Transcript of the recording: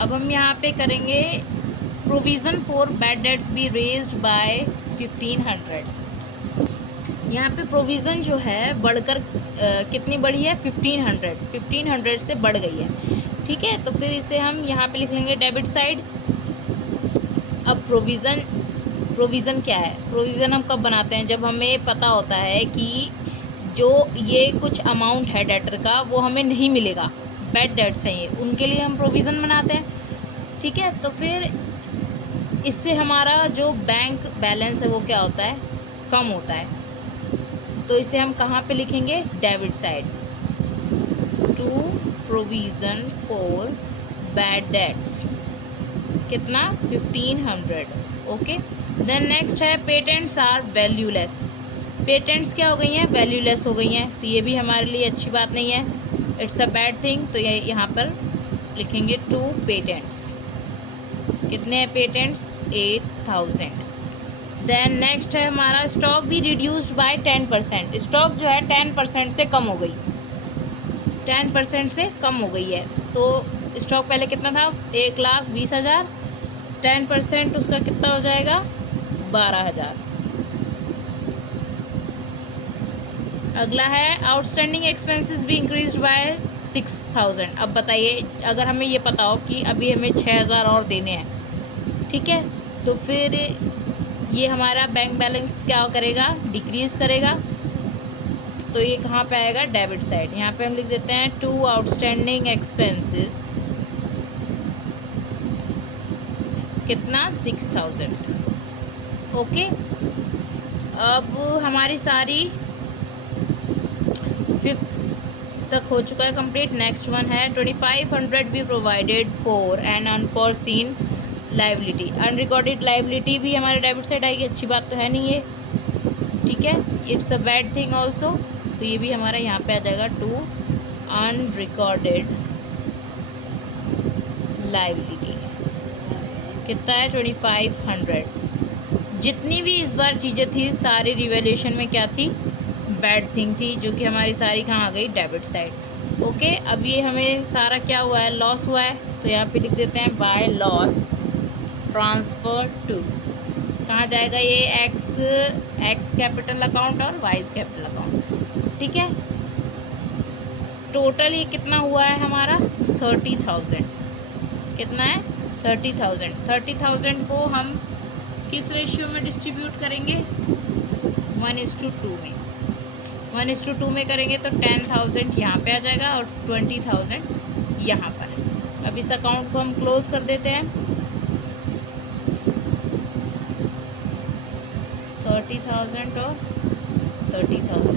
अब हम यहाँ पे करेंगे provision for bad dates be raised bye 1500। यहाँ पे प्रोविज़न जो है बढ़कर कितनी बढ़ी है, 1500 से बढ़ गई है। ठीक है, तो फिर इसे हम यहाँ पे लिख लेंगे डेबिट साइड। अब प्रोविज़न क्या है? प्रोविज़न हम कब बनाते हैं? जब हमें पता होता है कि जो ये कुछ अमाउंट है डेटर का वो हमें नहीं मिलेगा, बैड डेट्स हैं ये, उनके लिए हम प्रोविज़न बनाते हैं। ठीक है, तो फिर इससे हमारा जो बैंक बैलेंस है वो क्या होता है, कम होता है। तो इसे हम कहाँ पे लिखेंगे? Debit side, to provision for bad debts, कितना, 1500। ओके, देन नेक्स्ट है पेटेंट्स आर वैल्यूलेस। पेटेंट्स क्या हो गई हैं? वैल्यूलेस हो गई हैं, तो ये भी हमारे लिए अच्छी बात नहीं है, इट्स अ बैड थिंग। तो ये यहाँ पर लिखेंगे टू पेटेंट्स। कितने हैं पेटेंट्स? 8000। देन नेक्स्ट है हमारा स्टॉक भी रिड्यूस्ड बाय 10%। स्टॉक जो है 10% से कम हो गई, 10% से कम हो गई है। तो स्टॉक पहले कितना था? 1,20,000, 10% उसका कितना हो जाएगा? 12,000। अगला है आउटस्टैंडिंग एक्सपेंसेस भी इंक्रीज बाय 6,000। अब बताइए, अगर हमें ये पता हो कि अभी हमें 6,000 और देने हैं, ठीक है, तो फिर ये हमारा बैंक बैलेंस क्या करेगा? डिक्रीज़ करेगा। तो ये कहाँ पे आएगा? Debit side. यहाँ पे हम लिख देते हैं टू आउटस्टैंडिंग एक्सपेंसेस, कितना? 6,000। ओके, अब हमारी सारी 5th तक हो चुका है कंप्लीट। नेक्स्ट वन है 2500 be provided for an unforeseen liability. Unrecorded liability भी हमारे डेबिट साइड आएगी, अच्छी बात तो है नहीं ये, ठीक है, it's a bad thing also. तो ये भी हमारा यहाँ पे आ जाएगा टू अनरिकॉर्डेड लाइबिलिटी, कितना है? 2500। जितनी भी इस बार चीज़ें थी सारी रिवैल्यूएशन में क्या थी? बैड थिंग थी, जो कि हमारी सारी कहाँ आ गई? Debit side. ओके, अब ये हमें सारा क्या हुआ है? लॉस हुआ है। तो यहाँ पे लिख देते हैं बाय लॉस ट्रांसफ़र टू, कहाँ जाएगा ये? एक्स कैपिटल अकाउंट और वाइज कैपिटल अकाउंट। ठीक है, टोटल ये कितना हुआ है हमारा? 30,000। कितना है? 30,000। 30,000 को हम किस रेशियो में डिस्ट्रीब्यूट करेंगे? 1:2 में। 1:2 में करेंगे तो 10,000 यहाँ पे आ जाएगा और 20,000 यहाँ पर। अब इस अकाउंट को हम क्लोज कर देते हैं। 30,000 और 30,000।